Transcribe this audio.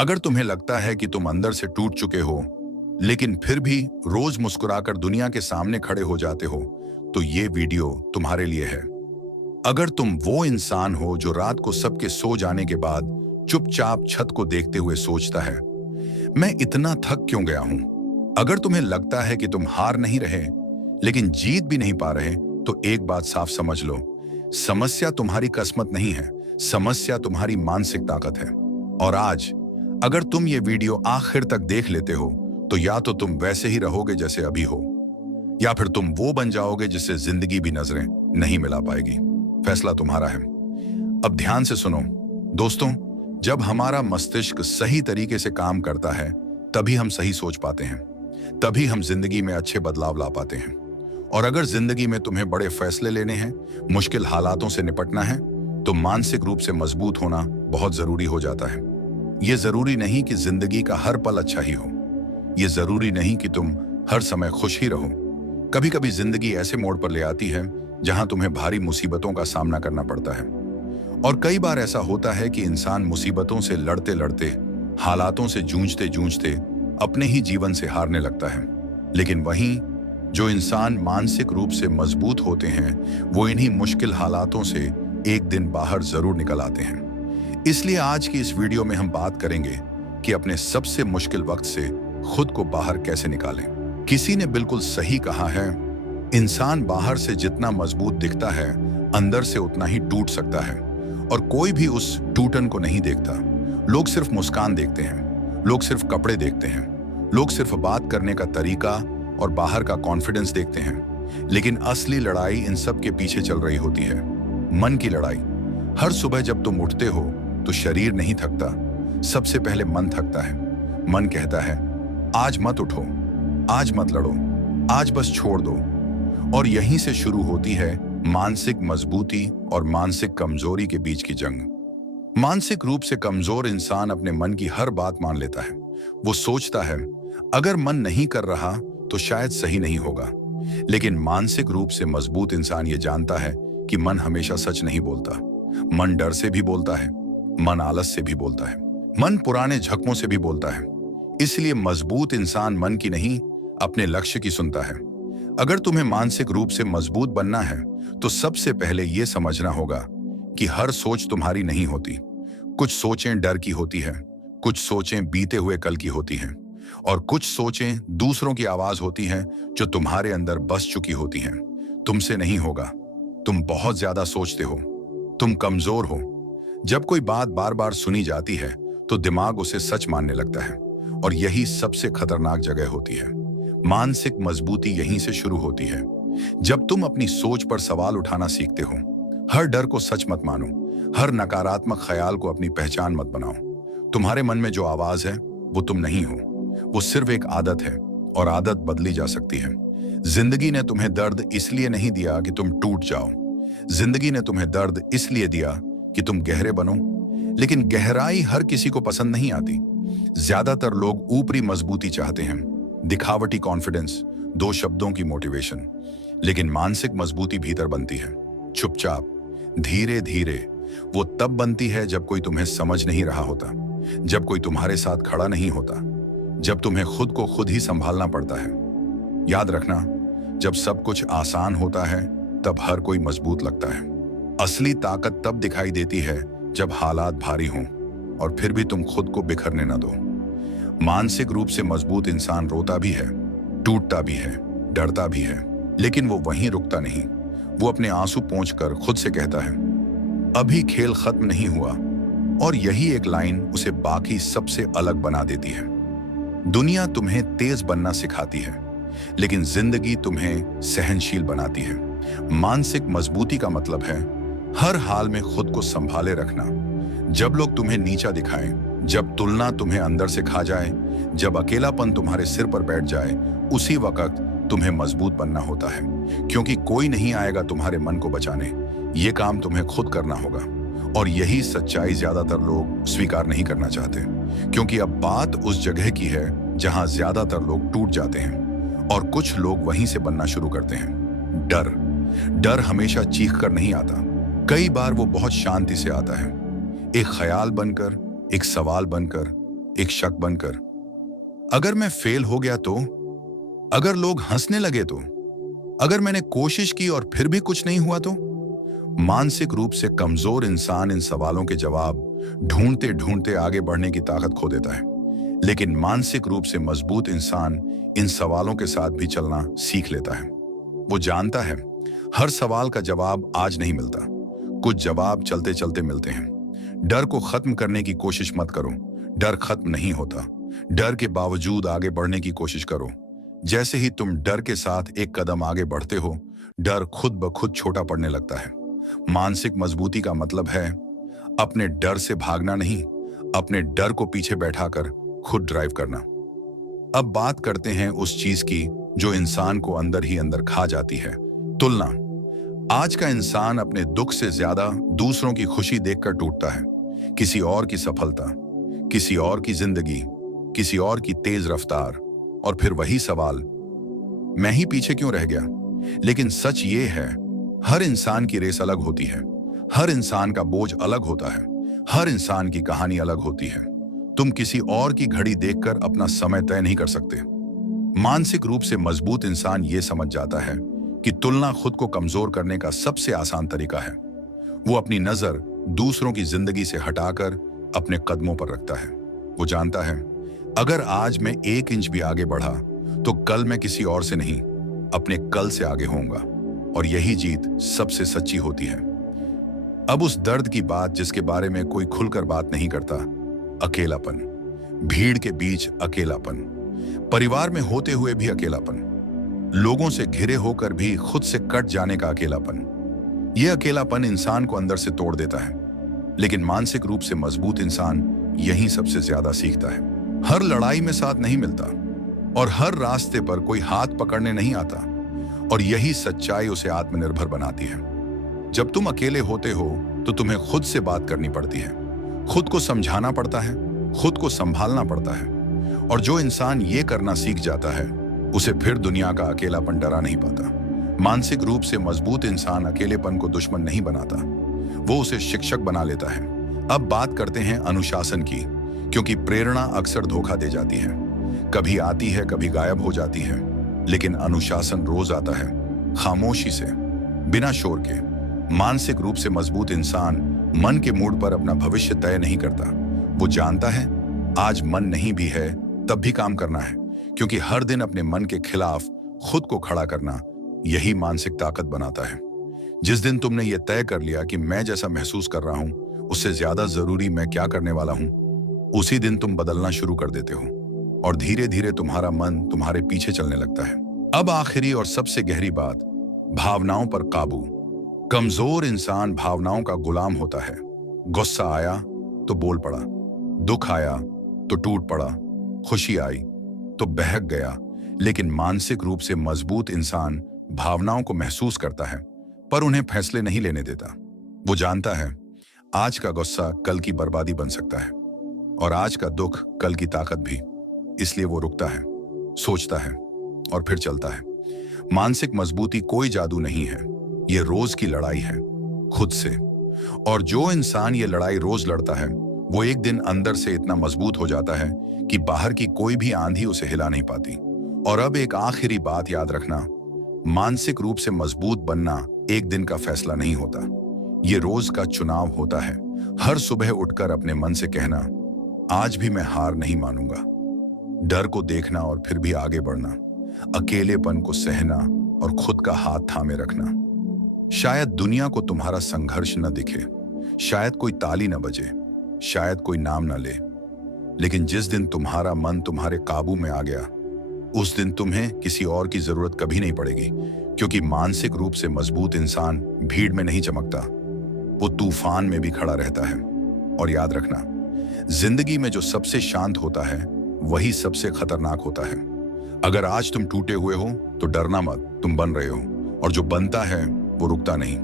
अगर तुम्हें लगता है कि तुम अंदर से टूट चुके हो, लेकिन फिर भी रोज मुस्कुराकर दुनिया के सामने खड़े हो जाते हो, तो ये वीडियो तुम्हारे लिए है। अगर तुम वो इंसान हो जो रात को सबके सो जाने के बाद चुपचाप छत को देखते हुए सोचता है, मैं इतना थक क्यों गया हूं? अगर तुम्हें लगता है कि तुम हार नहीं रहे, लेकिन जीत भी नहीं पा रहे, तो एक बात साफ समझ लो, समस्या तुम्हारी किस्मत नहीं है, समस्या तुम्हारी मानसिक ताकत है। और आज अगर तुम ये वीडियो आखिर तक देख लेते हो, तो या तो तुम वैसे ही रहोगे जैसे अभी हो, या फिर तुम वो बन जाओगे जिससे जिंदगी भी नजरें नहीं मिला पाएगी। फैसला तुम्हारा है। अब ध्यान से सुनो दोस्तों, जब हमारा मस्तिष्क सही तरीके से काम करता है, तभी हम सही सोच पाते हैं, तभी हम जिंदगी में अच्छे बदलाव ला पाते हैं। और अगर जिंदगी में तुम्हें बड़े फैसले लेने हैं, मुश्किल हालातों से निपटना है, तो मानसिक रूप से मजबूत होना बहुत जरूरी हो जाता है। ये जरूरी नहीं कि जिंदगी का हर पल अच्छा ही हो, ये जरूरी नहीं कि तुम हर समय खुश ही रहो। कभी कभी जिंदगी ऐसे मोड़ पर ले आती है जहां तुम्हें भारी मुसीबतों का सामना करना पड़ता है। और कई बार ऐसा होता है कि इंसान मुसीबतों से लड़ते लड़ते, हालातों से जूझते जूझते अपने ही जीवन से हारने लगता है। लेकिन वहीं जो इंसान मानसिक रूप से मजबूत होते हैं, वो इन्हीं मुश्किल हालातों से एक दिन बाहर जरूर निकल आते हैं। इसलिए आज की इस वीडियो में हम बात करेंगे कि अपने सबसे मुश्किल वक्त से खुद को बाहर कैसे निकालें। किसी ने बिल्कुल सही कहा है, इंसान बाहर से जितना मजबूत दिखता है, अंदर से उतना ही टूट सकता है। और कोई भी उस टूटन को नहीं देखता। लोग सिर्फ मुस्कान देखते हैं, लोग सिर्फ कपड़े देखते हैं, लोग सिर्फ बात करने का तरीका और बाहर का कॉन्फिडेंस देखते हैं। लेकिन असली लड़ाई इन सब के पीछे चल रही होती है, मन की लड़ाई। हर सुबह जब तुम उठते हो तो शरीर नहीं थकता, सबसे पहले मन थकता है। मन कहता है, आज मत उठो, आज मत लड़ो, आज बस छोड़ दो। और यहीं से शुरू होती है मानसिक मजबूती और मानसिक कमजोरी के बीच की जंग। मानसिक रूप से कमजोर इंसान अपने मन की हर बात मान लेता है। वो सोचता है, अगर मन नहीं कर रहा तो शायद सही नहीं होगा। लेकिन मानसिक रूप से मजबूत इंसान ये जानता है कि मन हमेशा सच नहीं बोलता। मन डर से भी बोलता है, मन आलस से भी बोलता है, मन पुराने झकमों से भी बोलता है। इसलिए मजबूत इंसान मन की नहीं, अपने लक्ष्य की सुनता है। अगर तुम्हें मानसिक रूप से मजबूत बनना है, तो सबसे पहले यह समझना होगा कि हर सोच तुम्हारी नहीं होती। कुछ सोचें डर की होती है, कुछ सोचें बीते हुए कल की होती हैं, और कुछ सोचें दूसरों की आवाज होती हैं जो तुम्हारे अंदर बस चुकी होती हैं। तुमसे नहीं होगा, तुम बहुत ज्यादा सोचते हो, तुम कमजोर हो। जब कोई बात बार बार सुनी जाती है तो दिमाग उसे सच मानने लगता है, और यही सबसे खतरनाक जगह होती है। मानसिक मजबूती यहीं से शुरू होती है, जब तुम अपनी सोच पर सवाल उठाना सीखते हो। हर डर को सच मत मानो, हर नकारात्मक ख्याल को अपनी पहचान मत बनाओ। तुम्हारे मन में जो आवाज है वो तुम नहीं हो, वो सिर्फ एक आदत है, और आदत बदली जा सकती है। जिंदगी ने तुम्हें दर्द इसलिए नहीं दिया कि तुम टूट जाओ, जिंदगी ने तुम्हें दर्द इसलिए दिया कि तुम गहरे बनो। लेकिन गहराई हर किसी को पसंद नहीं आती। ज्यादातर लोग ऊपरी मजबूती चाहते हैं, दिखावटी कॉन्फिडेंस, दो शब्दों की मोटिवेशन। लेकिन मानसिक मजबूती भीतर बनती है, चुपचाप, धीरे धीरे। वो तब बनती है जब कोई तुम्हें समझ नहीं रहा होता, जब कोई तुम्हारे साथ खड़ा नहीं होता, जब तुम्हें खुद को खुद ही संभालना पड़ता है। याद रखना, जब सब कुछ आसान होता है तब हर कोई मजबूत लगता है। असली ताकत तब दिखाई देती है जब हालात भारी हों, और फिर भी तुम खुद को बिखरने न दो। मानसिक रूप से मजबूत इंसान रोता भी है, टूटता भी है, डरता भी है, लेकिन वो वहीं रुकता नहीं। वो अपने आंसू पोंछकर खुद से कहता है, अभी खेल खत्म नहीं हुआ। और यही एक लाइन उसे बाकी सबसे अलग बना देती है। दुनिया तुम्हें तेज बनना सिखाती है, लेकिन जिंदगी तुम्हें सहनशील बनाती है। मानसिक मजबूती का मतलब है हर हाल में खुद को संभाले रखना। जब लोग तुम्हें नीचा दिखाएं, जब तुलना तुम्हें अंदर से खा जाए, जब अकेलापन तुम्हारे सिर पर बैठ जाए, उसी वक्त तुम्हें मजबूत बनना होता है। क्योंकि कोई नहीं आएगा तुम्हारे मन को बचाने, ये काम तुम्हें खुद करना होगा। और यही सच्चाई ज्यादातर लोग स्वीकार नहीं करना चाहते, क्योंकि अब बात उस जगह की है जहां ज्यादातर लोग टूट जाते हैं, और कुछ लोग वहीं से बनना शुरू करते हैं। डर हमेशा चीख कर नहीं आता, कई बार वो बहुत शांति से आता है। एक ख्याल बनकर, एक सवाल बनकर, एक शक बनकर। अगर मैं फेल हो गया तो? अगर लोग हंसने लगे तो? अगर मैंने कोशिश की और फिर भी कुछ नहीं हुआ तो? मानसिक रूप से कमजोर इंसान इन सवालों के जवाब ढूंढते ढूंढते आगे बढ़ने की ताकत खो देता है। लेकिन मानसिक रूप से मजबूत इंसान इन सवालों के साथ भी चलना सीख लेता है। वो जानता है हर सवाल का जवाब आज नहीं मिलता, कुछ जवाब चलते चलते मिलते हैं। डर को खत्म करने की कोशिश मत करो, डर खत्म नहीं होता। डर के बावजूद आगे बढ़ने की कोशिश करो। जैसे ही तुम डर के साथ एक कदम आगे बढ़ते हो, डर खुद ब खुद छोटा पड़ने लगता है। मानसिक मजबूती का मतलब है अपने डर से भागना नहीं, अपने डर को पीछे बैठाकर खुद ड्राइव करना। अब बात करते हैं उस चीज की जो इंसान को अंदर ही अंदर खा जाती है, तुलना। आज का इंसान अपने दुख से ज्यादा दूसरों की खुशी देखकर टूटता है। किसी और की सफलता, किसी और की जिंदगी, किसी और की तेज रफ्तार, और फिर वही सवाल, मैं ही पीछे क्यों रह गया? लेकिन सच ये है, हर इंसान की रेस अलग होती है, हर इंसान का बोझ अलग होता है, हर इंसान की कहानी अलग होती है। तुम किसी और की घड़ी देखकर अपना समय तय नहीं कर सकते। मानसिक रूप से मजबूत इंसान ये समझ जाता है कि तुलना खुद को कमजोर करने का सबसे आसान तरीका है। वो अपनी नजर दूसरों की जिंदगी से हटाकर अपने कदमों पर रखता है। वो जानता है अगर आज मैं 1 इंच भी आगे बढ़ा तो कल मैं किसी और से नहीं, अपने कल से आगे होऊंगा, और यही जीत सबसे सच्ची होती है। अब उस दर्द की बात जिसके बारे में कोई खुलकर बात नहीं करता, अकेलापन। भीड़ के बीच अकेलापन, परिवार में होते हुए भी अकेलापन, लोगों से घिरे होकर भी खुद से कट जाने का अकेलापन। यह अकेलापन इंसान को अंदर से तोड़ देता है। लेकिन मानसिक रूप से मजबूत इंसान यही सबसे ज्यादा सीखता है। हर लड़ाई में साथ नहीं मिलता और हर रास्ते पर कोई हाथ पकड़ने नहीं आता, और यही सच्चाई उसे आत्मनिर्भर बनाती है। जब तुम अकेले होते हो तो तुम्हें खुद से बात करनी पड़ती है, खुद को समझाना पड़ता है, खुद को संभालना पड़ता है। और जो इंसान ये करना सीख जाता है उसे फिर दुनिया का अकेलापन डरा नहीं पाता। मानसिक रूप से मजबूत इंसान अकेलेपन को दुश्मन नहीं बनाता, वो उसे शिक्षक बना लेता है। अब बात करते हैं अनुशासन की, क्योंकि प्रेरणा अक्सर धोखा दे जाती है, कभी आती है कभी गायब हो जाती है, लेकिन अनुशासन रोज आता है, खामोशी से, बिना शोर के। मानसिक रूप से मजबूत इंसान मन के मूड पर अपना भविष्य तय नहीं करता। वो जानता है आज मन नहीं भी है तब भी काम करना है, क्योंकि हर दिन अपने मन के खिलाफ खुद को खड़ा करना यही मानसिक ताकत बनाता है। जिस दिन तुमने ये तय कर लिया कि मैं जैसा महसूस कर रहा हूं उससे ज्यादा जरूरी मैं क्या करने वाला हूं, उसी दिन तुम बदलना शुरू कर देते हो और धीरे धीरे तुम्हारा मन तुम्हारे पीछे चलने लगता है। अब आखिरी और सबसे गहरी बात, भावनाओं पर काबू। कमजोर इंसान भावनाओं का गुलाम होता है। गुस्सा आया तो बोल पड़ा, दुख आया तो टूट पड़ा, खुशी आई तो बहक गया। लेकिन मानसिक रूप से मजबूत इंसान भावनाओं को महसूस करता है पर उन्हें फैसले नहीं लेने देता। वो जानता है आज का गुस्सा कल की बर्बादी बन सकता है और आज का दुख कल की ताकत भी। इसलिए वो रुकता है, सोचता है और फिर चलता है। मानसिक मजबूती कोई जादू नहीं है, ये रोज की लड़ाई है खुद से। और जो इंसान ये लड़ाई रोज लड़ता है वो एक दिन अंदर से इतना मजबूत हो जाता है कि बाहर की कोई भी आंधी उसे हिला नहीं पाती। और अब एक आखिरी बात याद रखना, मानसिक रूप से मजबूत बनना एक दिन का फैसला नहीं होता, ये रोज का चुनाव होता है। हर सुबह उठकर अपने मन से कहना, आज भी मैं हार नहीं मानूंगा। डर को देखना और फिर भी आगे बढ़ना, अकेलेपन को सहना और खुद का हाथ थामे रखना। शायद दुनिया को तुम्हारा संघर्ष न दिखे, शायद कोई ताली न बजे, शायद कोई नाम न ले, लेकिन जिस दिन तुम्हारा मन तुम्हारे काबू में आ गया उस दिन तुम्हें किसी और की जरूरत कभी नहीं पड़ेगी। क्योंकि मानसिक रूप से मजबूत इंसान भीड़ में नहीं चमकता, वो तूफान में भी खड़ा रहता है। और याद रखना, जिंदगी में जो सबसे शांत होता है वही सबसे खतरनाक होता है। अगर आज तुम टूटे हुए हो तो डरना मत, तुम बन रहे हो, और जो बनता है वो रुकता नहीं।